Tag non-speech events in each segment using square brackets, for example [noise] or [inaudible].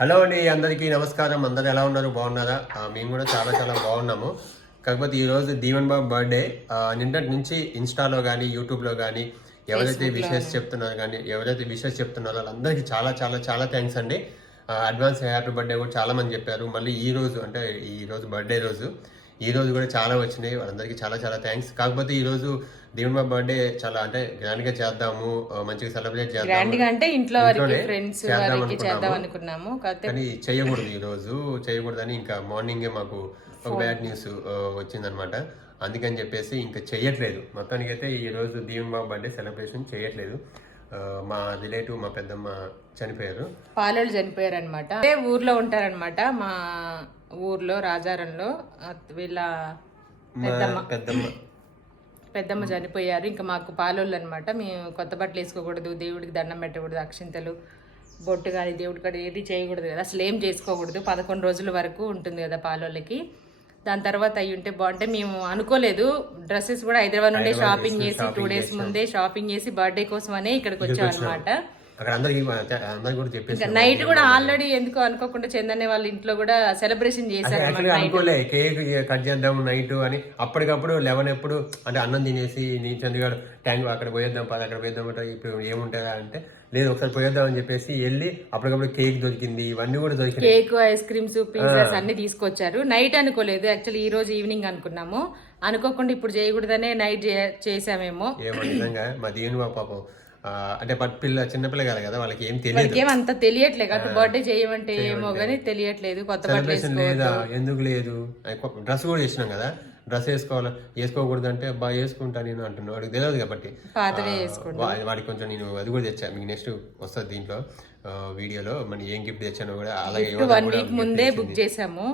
Hello అండి అందరికీ నమస్కారం. అందరు ఎలా ఉన్నారు? బాగున్నారా? మేము కూడా చాలా చాలా బాగున్నాము. కాకపోతే ఈ రోజు దీవెన్ బాబు బర్త్డే. నిన్నటి నుంచి ఇన్స్టాలో కానీ యూట్యూబ్లో కానీ ఎవరైతే విషెస్ చెప్తున్నారో కానీ ఎవరైతే విషెస్ చెప్తున్నారో వాళ్ళందరికీ చాలా చాలా చాలా థ్యాంక్స్ అండి. అడ్వాన్స్ హ్యాపీ బర్త్డే కూడా చాలా మంది చెప్పారు. మళ్ళీ ఈ రోజు అంటే ఈ రోజు బర్త్డే రోజు ఈ రోజు కూడా చాలా వచ్చినాయి. వాళ్ళందరికీ చాలా చాలా థ్యాంక్స్. కాకపోతే ఈ రోజు దీవెన్ బాబు బర్త్డే చాలా అంటే గ్రాండ్గా చేద్దాము మంచిగా సెలబ్రేట్ గ్రాండ్గా అంటే ఇంట్లో వారికి ఇంట్లోనే ఫ్రెండ్స్ చేద్దాం వారికి అనుకున్నాము. చేద్దాం అనుకున్నాము. కాకపోతే కానీ చేయకూడదు ఈ రోజు చేయకూడదని ఇంకా మార్నింగే మాకు ఒక బ్యాడ్ న్యూస్ వచ్చిందనమాట అందుకని చెప్పేసి ఇంకా చెయ్యట్లేదు మొత్తానికి అయితే ఈ రోజు దీవెన్ బాబు బర్త్డే సెలబ్రేషన్ చేయట్లేదు. ఆ, మా రిలేటివ్ మా పెద్దమ్మ చనిపోయారు. పాలోళ్ళు చనిపోయారు అనమాట అదే ఊర్లో ఉంటారనమాట మా ఊర్లో రాజారంలో ఆ వీళ్ళ మా పెద్దమ్మ. పెద్దమ్మ చనిపోయారు. ఇంకా మాకు పాలోళ్ళు అనమాట మేము కొత్త బట్టలు వేసుకోకూడదు దేవుడికి దండం పెట్టకూడదు అక్షింతలు బొట్టు కానీ దేవుడి కాడ ఏది చేయకూడదు కదా. అసలు ఏం చేసుకోకూడదు. పదకొండు రోజుల వరకు ఉంటుంది కదా పాలోళ్ళకి. దాని తర్వాత అయ్యి ఉంటే బాగుంటే మేము అనుకోలేదు. డ్రెస్సెస్ కూడా హైదరాబాద్ నుండే షాపింగ్ చేసి టూ డేస్ ముందే షాపింగ్ చేసి బర్త్డే కోసమనే ఇక్కడికి వచ్చాం అనమాట అక్కడ అందరికి అందరికి కూడా చెప్పేసి నైట్ కూడా ఆల్రెడీ ఎందుకో అనుకోకుండా చందనే వాళ్ళ ఇంట్లో కూడా సెలబ్రేషన్ చేశారు అనుకోలే కేక్ కట్ చేద్దాం నైట్ అని. అప్పటికప్పుడు లెవెన్ ఎప్పుడు అంటే అన్నం తినేసి నీ చంద్రగాడు ట్యాంక్ అక్కడ పోయేద్దాం పద అక్కడ పోయేద్దాం అంటే ఇప్పుడు ఏముంటుందా అంటే లేదు ఒకసారి పోయేద్దాం అని చెప్పేసి వెళ్ళి అప్పటికప్పుడు కేక్ దొరికింది ఇవన్నీ కూడా దొరికినాయి. కేక్ ఐస్ క్రీమ్స్ పిజ్జాస్ అన్ని తీసుకొచ్చారు. నైట్ అనుకోలేదు యాక్చువల్లీ ఈ రోజు ఈవినింగ్ అనుకున్నాము. అనుకోకుండా ఇప్పుడు చేయకూడదనే నైట్ చేసామేమో ఏమో నిజంగా మా దీని పాపం. ఆ, అంటే బట్ పిల్ల చిన్నపిల్ల కాదు కదా వాళ్ళకి ఏం తెలియదు. ఏమంత తెలియట్లేదు కాబట్టి బర్త్డే చేయమంటే ఏమో గానీ తెలియట్లేదు. కొత్త సెలబ్రేషన్ లేదా? ఎందుకు లేదు? డ్రెస్ కూడా చేసినాం కదా. డ్రెస్ వేసుకోవాలి? వేసుకోకూడదు అంటే బాగా వేసుకుంటా నేను అంటున్నాను వాడికి తెలియదు కాబట్టి. వాడికి కొంచెం నేను అది కూడా తెచ్చా. మీకు నెక్స్ట్ వస్తుంది దీంట్లో. వీడియోలో మన ఏం గిఫ్ట్ తెచ్చానో కూడా అలాగే వన్ వీక్ ముందే బుక్ చేసాము.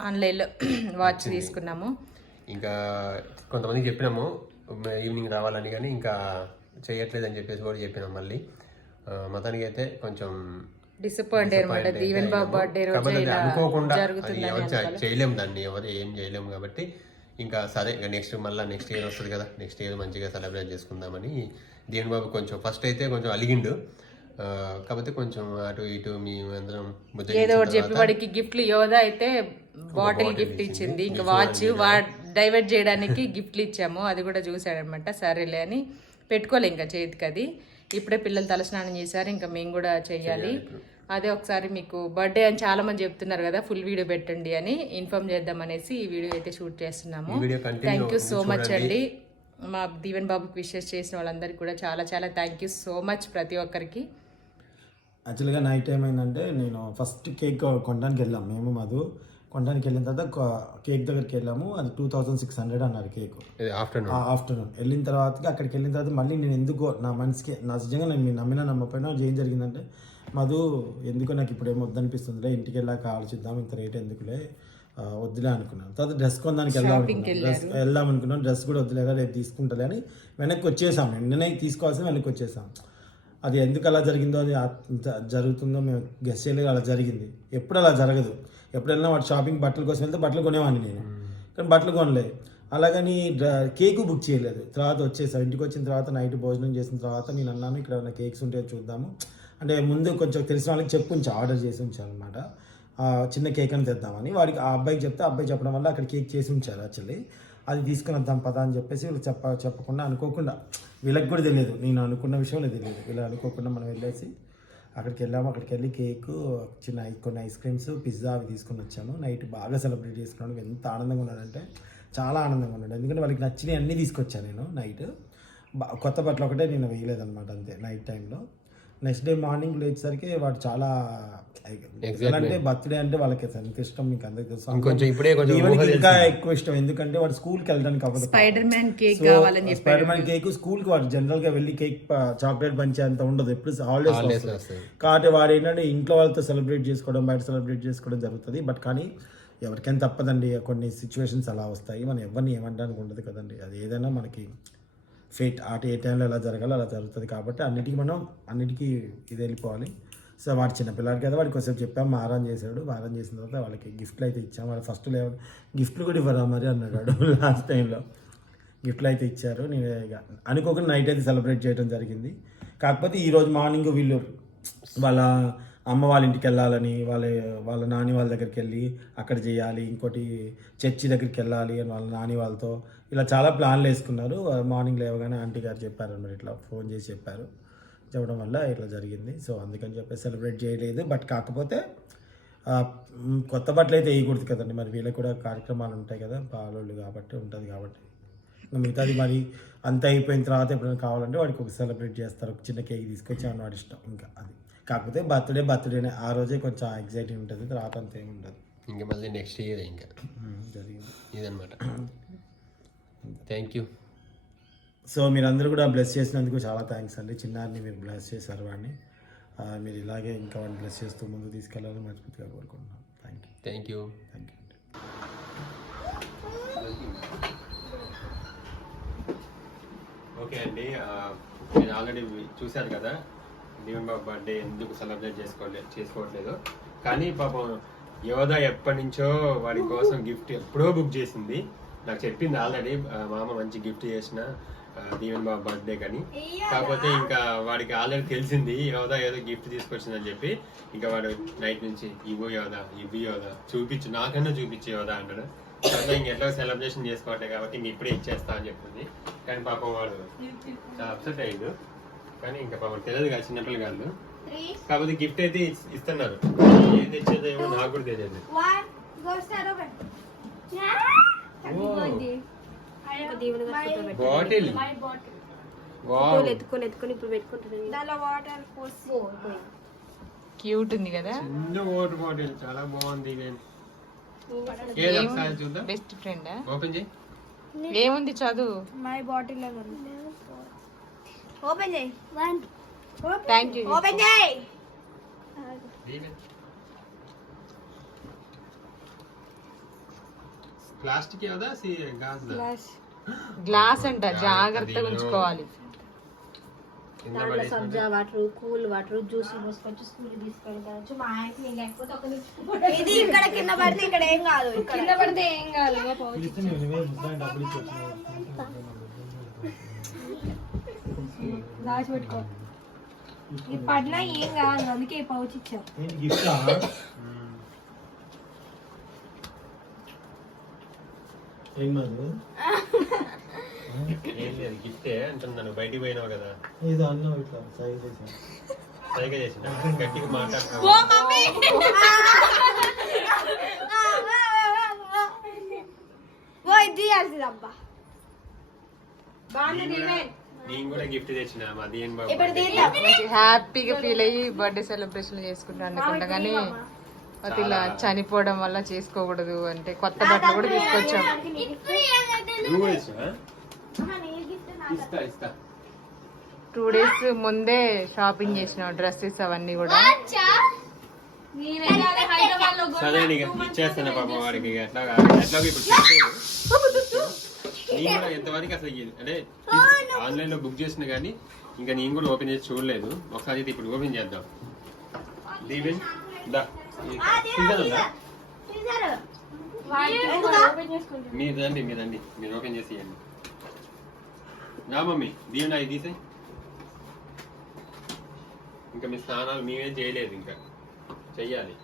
ఆన్లైన్లో [clears throat] వాచ్ తీసుకున్నాము. ఇంకా కొంతమందికి చెప్పినాము. ఈవినింగ్ రావాలని కానీ ఇంకా చేయట్లేదు అని చెప్పేసి కూడా చెప్పినాం మళ్ళీ. ఆ, మొత్తానికి అయితే కొంచెం డిసప్పాయింట్ అనమాట దీవెన్ బాబు బర్త్డే రోజు అనుకోకుండా చేయలేము దాన్ని. ఎవరు ఏం చేయలేము కాబట్టి ఇంకా సరే ఇంకా నెక్స్ట్ మళ్ళీ నెక్స్ట్ ఇయర్ వస్తుంది కదా. నెక్స్ట్ ఇయర్ మంచిగా సెలబ్రేట్ చేసుకుందామని దీని బాబు కొంచెం ఫస్ట్ అయితే కొంచెం అలిగిండు. కాకపోతే కొంచెం అటు ఇటు మీ అందరం ముద్ద ఏదో ఒకటి చెప్పి వాడికి గిఫ్ట్లు యోధ అయితే బాటిల్ గిఫ్ట్ ఇచ్చింది. ఇంకా వాచ్ వా డైవర్ట్ చేయడానికి గిఫ్ట్లు ఇచ్చాము. అది కూడా చూసాడనమాట సరేలే అని పెట్టుకోలే ఇంకా చేతికి అది. ఇప్పుడే పిల్లలు తలస్నానం చేశారు ఇంకా మేము కూడా చెయ్యాలి. అదే ఒకసారి మీకు బర్త్డే అని చాలా మంది చెప్తున్నారు కదా ఫుల్ వీడియో పెట్టండి అని ఇన్ఫార్మ్ చేద్దాం అనేసి ఈ వీడియో అయితే షూట్ చేస్తున్నాము. థ్యాంక్ యూ సో మచ్ అండి. మా దీవెన్ బాబుకి విషెస్ చేసిన వాళ్ళందరికీ కూడా చాలా చాలా థ్యాంక్ యూ సో మచ్ ప్రతి ఒక్కరికి. యాక్చువల్గా నైట్ ఏమైందంటే నేను ఫస్ట్ కేక్ కొనడానికి వెళ్ళాం మేము మధు. కొనడానికి వెళ్ళిన తర్వాత కేక్ దగ్గరికి వెళ్ళాము. అది టూ థౌజండ్ సిక్స్ హండ్రెడ్ అన్నారు కేక్. ఆఫ్టర్నూన్? ఆఫ్టర్నూన్. వెళ్ళిన తర్వాత అక్కడికి వెళ్ళిన తర్వాత మళ్ళీ నేను ఎందుకో నా మనసుకి నా నిజంగా నేను మీరు నమ్మినా నమ్మపోయినా ఏం జరిగిందంటే మధు ఎందుకో నాకు ఇప్పుడు ఏం వద్దనిపిస్తుందిలే ఇంటికి వెళ్ళాక ఆలోచిద్దాం ఇంత రేట్ ఎందుకులే వద్దులే అనుకున్నాను. తర్వాత డ్రెస్ కొనడానికి వెళ్దాం అనుకున్నాను. డ్రెస్ వెళ్దాం అనుకున్నాను. డ్రెస్ కూడా వద్దులేదా రేపు తీసుకుంటలే అని వెనక్కి వచ్చేసాం. వెంటనే తీసుకోవాల్సిన వెనక్కి వచ్చేసాం. అది ఎందుకు అలా జరిగిందో అది జరుగుతుందో మేము గెస్ట్ చేయలేదు. అలా జరిగింది. ఎప్పుడు అలా జరగదు. ఎప్పుడైనా వాడు షాపింగ్ బట్టల కోసం వెళ్తే బట్టలు కొనేవాడిని నేను. కానీ బట్టలు కొనలే. అలాగని డ్ర- కేకు బుక్ చేయలేదు. తర్వాత వచ్చేసా ఇంటికి వచ్చిన తర్వాత నైట్ భోజనం చేసిన తర్వాత నేను అన్నాను ఇక్కడ ఉన్న కేక్స్ ఉంటే చూద్దాము. అంటే ముందు కొంచెం తెలిసిన వాళ్ళకి చెప్పు ఉంచా ఆర్డర్ చేసి ఉంచాను అనమాట చిన్న కేక్ అని తెద్దామని. వాడికి ఆ అబ్బాయికి చెప్తే అబ్బాయి చెప్పడం వల్ల అక్కడ కేక్ చేసి ఉంచారు యాక్చువల్లీ. అది తీసుకుని వద్దాం పదా అని చెప్పేసి వీళ్ళు చెప్ప చెప్పకుండా అనుకోకుండా వీళ్ళకి కూడా తెలియదు. నేను అనుకున్న విషయం తెలియదు. వీళ్ళు అనుకోకుండా మనం వెళ్ళేసి అక్కడికి వెళ్ళాము అక్కడికి వెళ్ళి కేక్ చిన్న కొన్ని ఐస్ క్రీమ్స్ పిజ్జా అవి తీసుకొని వచ్చాము. నైట్ బాగా సెలబ్రేట్ చేసుకున్నాను ఎంత ఆనందంగా ఉన్నాడంటే చాలా ఆనందంగా ఉన్నాడు. ఎందుకంటే వాళ్ళకి నచ్చినవి అన్నీ తీసుకొచ్చాను నేను నైట్. కొత్త బట్టలు ఒకటే నేను వేయలేదన్నమాట అంతే నైట్ టైంలో. నెక్స్ట్ డే మార్నింగ్ లేచేసరికి వాడు చాలా అంటే బర్త్డే అంటే వాళ్ళకి ఎంత ఇష్టం మీకు అందరికి తెలుసు. ఇప్పుడే కొంచెం ఇంకా ఎక్కువ ఇష్టం. ఎందుకంటే వాడు స్కూల్కి వెళ్ళడానికి అవ్వదు. స్పైడర్ మ్యాన్ కేక్ కావాలని స్పైడర్ మ్యాన్ కేక్ స్కూల్కి వాడు జనరల్గా వెళ్ళి కేక్ చాక్లెట్ పంచే అంత ఉండదు. ఎప్పుడు హాలిడేస్ వస్తుంది. కాబట్టి వాడు ఏంటంటే ఇంట్లో వాళ్ళతో సెలబ్రేట్ చేసుకోవడం బయట సెలబ్రేట్ చేసుకోవడం జరుగుతుంది. బట్ కానీ ఎవరికైనా తప్పదండి కొన్ని సిచ్యువేషన్స్ అలా వస్తాయి. మనం ఎవరిని ఏమంటానికి ఉండదు కదండి. అది ఏదైనా మనకి ఫేట్ ఆట ఏ టైంలో ఎలా జరగాలో అలా జరుగుతుంది కాబట్టి అన్నిటికీ మనం అన్నిటికీ ఇది వెళ్ళిపోవాలి. సో వాడు చిన్నపిల్లాడు కదా వాడికి కొంచెం చెప్పాం మారాన్ చేశాడు. మారాన్ చేసిన తర్వాత వాళ్ళకి గిఫ్ట్లు అయితే ఇచ్చాం. వాళ్ళు ఫస్ట్ లేవు గిఫ్ట్లు కూడా ఇవ్వరా మరి అన్నాడు లాస్ట్ టైంలో [laughs] గిఫ్ట్లు అయితే ఇచ్చారు. నేను ఇక అనుకోకుండా నైట్ అయితే సెలబ్రేట్ చేయడం జరిగింది. కాకపోతే ఈరోజు మార్నింగ్ వీళ్ళు వాళ్ళ అమ్మ వాళ్ళ ఇంటికి వెళ్ళాలని వాళ్ళ వాళ్ళ నాని వాళ్ళ దగ్గరికి వెళ్ళి అక్కడ చేయాలి ఇంకోటి చర్చి దగ్గరికి వెళ్ళాలి అని వాళ్ళ నాని వాళ్ళతో ఇలా చాలా ప్లాన్లు వేసుకున్నారు. మార్నింగ్ లేవగానే ఆంటీ గారు చెప్పారు మరి ఇట్లా ఫోన్ చేసి చెప్పారు. చెప్పడం వల్ల ఇట్లా జరిగింది. సో అందుకని చెప్పి సెలబ్రేట్ చేయలేదు. బట్ కాకపోతే కొత్త బట్టలు అయితే వేయకూడదు కదండి. మరి వీళ్ళకి కూడా కార్యక్రమాలు ఉంటాయి కదా పాలోళ్ళు కాబట్టి ఉంటుంది కాబట్టి. ఇంకా మిగతాది మరి అంత అయిపోయిన తర్వాత ఎప్పుడైనా కావాలంటే వాడికి ఒక సెలబ్రేట్ చేస్తారు. ఒక చిన్న కేక్ తీసుకొచ్చి అని వాడి ఇష్టం ఇంకా అది. కాకపోతే బర్త్డే బర్త్డేనే. ఆ రోజే కొంచెం ఎగ్జైటింగ్ ఉంటుంది తర్వాత అంత ఏమి ఉండదు. ఇంకా మళ్ళీ నెక్స్ట్ ఇయర్ ఇంకా. జరిగింది. ఇదనమాట థ్యాంక్ యూ సో మీరందరూ కూడా బ్లెస్ చేసినందుకు చాలా థ్యాంక్స్ అండి. చిన్నారిని మీరు బ్లెస్ చేశారు వాడిని. మీరు ఇలాగే ఇంకా వాడిని బ్లెస్ చేస్తూ ముందుకు తీసుకెళ్ళాలని మనస్ఫూర్తిగా కోరుకుంటున్నాను thank you thank you thank you అండి ఓకే అండి. ఆ, మీరు ఆల్రెడీ చూశారు కదా? దీవెన్ బాబు బర్త్డే ఎందుకు సెలబ్రేట్ చేసుకోలే చేసుకోవట్లేదు. కానీ పాపం యోధ ఎప్పటి నుంచో వాడి కోసం గిఫ్ట్ ఎప్పుడో బుక్ చేసింది. నాకు చెప్పింది ఆల్రెడీ మామ మంచి గిఫ్ట్ చేసిన దీవెన్ బాబు బర్త్డే కానీ. కాకపోతే ఇంకా వాడికి ఆల్రెడీ తెలిసింది యోధ ఏదో గిఫ్ట్ తీసుకొచ్చిందని చెప్పి ఇంకా వాడు నైట్ నుంచి ఇవ్వు యోధ ఇవ్వు యోధ చూపించు నాకన్నా చూపించు యోధ అన్నాడు ఇంక ఎట్లా సెలబ్రేషన్ చేసుకోవట్లే కాబట్టి ఇంక ఇప్పుడే ఇచ్చేస్తా అని చెప్పింది. కానీ పాపం వాడు చాలా అప్సెట్ అయ్యిండు. కానీ ఇంకా పాపం తెలియదు కదా చిన్నపిల్ల కాదు. కాకపోతే గిఫ్ట్ అయితే ఇస్- ఇస్తున్నారు. ఏది తెచ్చేదో ఏమో నాకు కూడా తెలియదు. బాటిల్. ఎత్తుకొని ఎత్తుకొని ఇప్పుడు దానిలో వాటర్ పోసి. క్యూట్ ఉంది కదా? చిన్న వాటర్ బాటిల్. చాలా బాగుంది ఇది. ఏది ఒకసారి చూద్దాం. Best friend? ఓపెన్ చేయి. ఏముంది చదువు? మై బాటిల్లో ఉంది. ఓపెన్ చేయి. వన్. థ్యాంక్ యూ ఓపెన్ చేయి. ప్లాస్టిక్ ఏదా? గాజు గ్లాస్ అంట జాగ్రత్తగా ఉంచుకోవాలి. దాంట్లో సబ్జా వాటర్ కూల్ వాటర్ జ్యూస్ పోసుకొచ్చి స్కూల్ తీసుకెళ్ళవచ్చు మా ఆయనకి నేను లేకపోతే ఒక ఇది ఇక్కడ కింద పడితే ఇక్కడ ఏం కాదు కింద పడితే ఏం కాదు దాచి పెట్టుకో ఇది పడినా ఏం కాదు అందుకే పౌచ్ ఇచ్చాం ఏంటి గిఫ్టా ఏం కాదు ఏం లేదు గిఫ్టే అంటున్నాను బయటికి పోయినావు కదా. ఏదో అన్నావు ఇట్లా సైన్ చేసాను. సరిగా చేసిన? గట్టిగా మాట్లాడుతున్నావు. ఓ ఇది అబ్బా. నేను కూడా- గిఫ్ట్ తెచ్చిన హ్యాపీగా ఫీల్ అయ్యి బర్త్డే సెలబ్రేషన్ చేసుకుంటాను అనుకుంటా కానీ అది ఇలా చనిపోవడం వల్ల చేసుకోకూడదు అంటే కొత్త బట్టలు కూడా తీసుకొచ్చాం. టూ డేస్ ముందే షాపింగ్ చేసినాం డ్రెస్సెస్ అవన్నీ కూడా. ఇచ్చేస్తాను పాప వాడికి. ఎట్లా ఎట్లా ఇప్పుడు. [laughs] నేను కూడా ఎంతవరకు అసలు అంటే ఆన్లైన్లో బుక్ చేసిన కానీ ఇంకా నేను కూడా ఓపెన్ చేసి చూడలేదు. ఒకసారి ఇప్పుడు ఓపెన్ చేద్దాం. దీవెన్ దా. సీజన్ ఉందా? మీరు ఓపెన్ చేసి ఇవ్వండి నా మమ్మీ. దీవెన్ అది తీసే ఇంకా మీ స్నానాలు మేమేం చేయలేదు ఇంకా. చెయ్యాలి.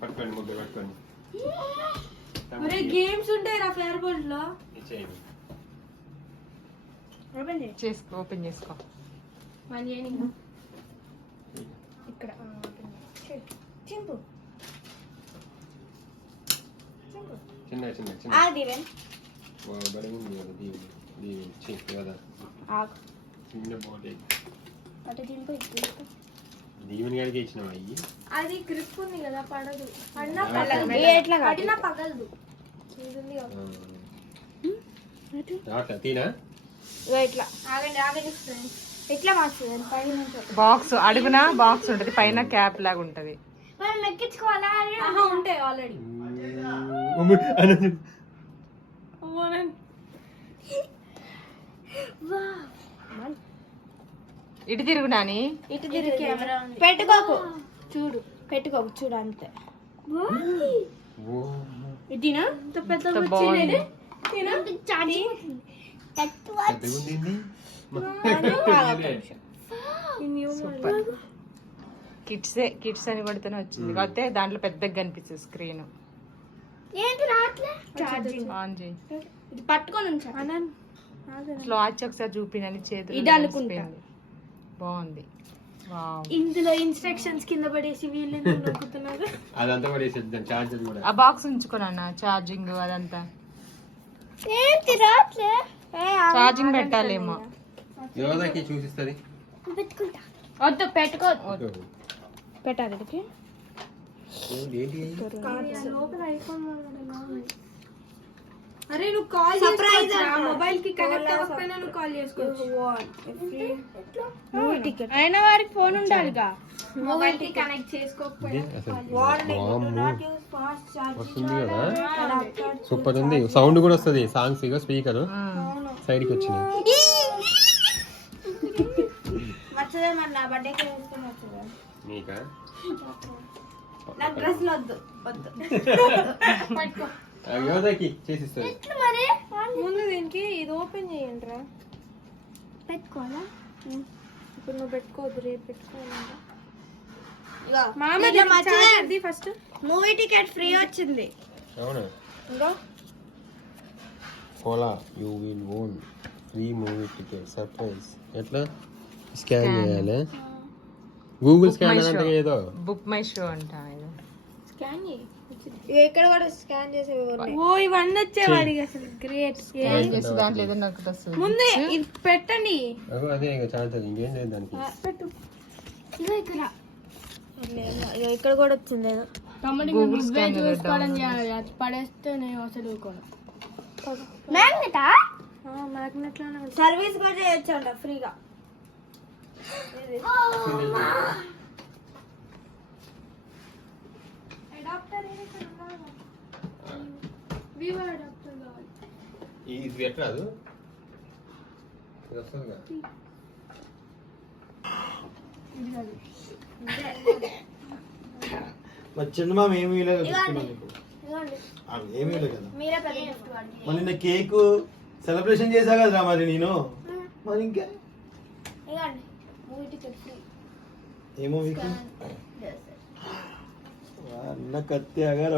పట్టుకోండి ముద్ద పట్టుకోండి. గేమ్స్ ఉంటాయి రా ఫేర్ బోర్డ్లో ఇచ్చేయండి. ఓపెన్ చేయి చేసుకో ఓపెన్ చేసుకో. ఇక్కడ. చింపు. చింపు. చిన్న చిన్న చిన్న ఆ దీవెన్. వా, బడి ఉంది కదా దీవెన్. దీవెన్ కదా చిన్న బోటే అటు చింపు ఇటు చింపు. దీవెన్ గారికి ఇచ్చినావు అయ్యి? అది గ్రిప్ ఉంది కదా పడదు. పడినా పగలదు పడదు. ఎట్లా పడినా పగలదు ఇది ఉంది కదా. తీనా? ఇట్లా. ఆగండి ఆగండి పైన నుంచి బాక్స్ అడుగున? బాక్స్ ఉంటది. పైన క్యాప్ లాగా ఉంటది. మనం ఎక్కించుకోవాలా? ఉంటాయి ఆల్రెడీ ఇటు తిరుగు నాని. ఇటు తిరిగి. కెమెరా పెట్టుకోకు. చూడు. పెట్టుకోకు. చూడు అంతే. ఇదినా పెద్ద చాటి కిడ్సే కిడ్స్ అని కొడితేనే వచ్చింది. కాకపోతే దాంట్లో పెద్దగా కనిపిస్తుంది స్క్రీన్ ఏంటి రావట్లే? ఛార్జింగ్ ఆన్ చేయి. ఇది పట్టుకొని వాచ్ ఒకసారి చూపినని చేతులు ఇది అనుకుంటా. బాగుంది. ఇందులో ఇన్స్ట్రక్షన్స్ కింద పడేసి వీళ్ళు [laughs] అదంతా చార్జర్ కూడా. ఆ బాక్స్ ఉంచుకోనన్న ఛార్జింగ్ అదంతా. ఏంటి రావట్లే? ఛార్జింగ్ పెట్టాలేమో. యోధాకి చూపిస్తుంది పెట్టుకుంటా. వద్దు పెట్టుకో. పెట్టాలి అరే నువ్వు కాల్ సర్ప్రైజ్ మొబైల్కి కనెక్ట్ అవ్వకపోయినా నువ్వు కాల్ చేసుకోవచ్చు మూవీ టికెట్ అయినా వారికి ఫోన్ ఉండాలిగా. మొబైల్కి కనెక్ట్ చేసుకోకపోయినా సూపర్ ఉంది. సౌండ్ కూడా వస్తుంది. సాంగ్స్ ఇగో స్పీకర్ సైడ్కి వచ్చినాయి నీకా? యోధాకి చేసిస్తుంది. మరి? ముందు దీనికి ఇది ఓపెన్ చేయండి రా పెట్టుకోవాలా ఇప్పుడు నువ్వు పెట్టుకోవద్దు రేపు పెట్టుకోవాలంట. మామ ఫస్ట్ మూవీ టికెట్ ఫ్రీ వచ్చింది. అవునా? ఇంకో. Ola you will own free movie ticket surprise ఎట్లా? స్కాన్ చేయాలి. గూగుల్ స్కానర్ అంటే ఏదో? బుక్ మై షో అంట. స్కాన్ చేయి. ఇక్కడ కూడా స్కాన్ ఉన్నాయి ఓ ఇవన్నీ వచ్చేవాడికి అసలు. గ్రేట్ స్కాన్ చేసి దాంట్లో ఏదైనా ఒకటి వస్తుంది. ముందే ఇది పెట్టండి. అగో అదే ఇక చార్జర్ ఇంకేం లేదు దానికి. పెట్టు. ఇదో ఇక్కడ. ఇక్కడ కూడా వచ్చింది ఏదో. గూగుల్ స్కాన్ చూసుకోవడం చేయాలి. పడేస్తే నేను అసలు మ్యాగ్నెటా? మ్యాగ్నెట్లోనే సర్వీస్ కూడా చేయొచ్చు అంట ఫ్రీగా. అడాప్టర్ వివో అడాప్టర్ కావాలి ఇది వస్తుంది కదా. మరి చిన్నమామ ఏమి ఇవ్వలేదు ఆ, ఏమీ ఇవ్వలేదు కదా. మీరే నిన్న కేక్ సెలబ్రేషన్ చేశా కదరా మరి నేను? మరి ఇంకా? ఇదిగోండి. Movie ticket free. ఏమో వీకు అన్న కత్తి అగారు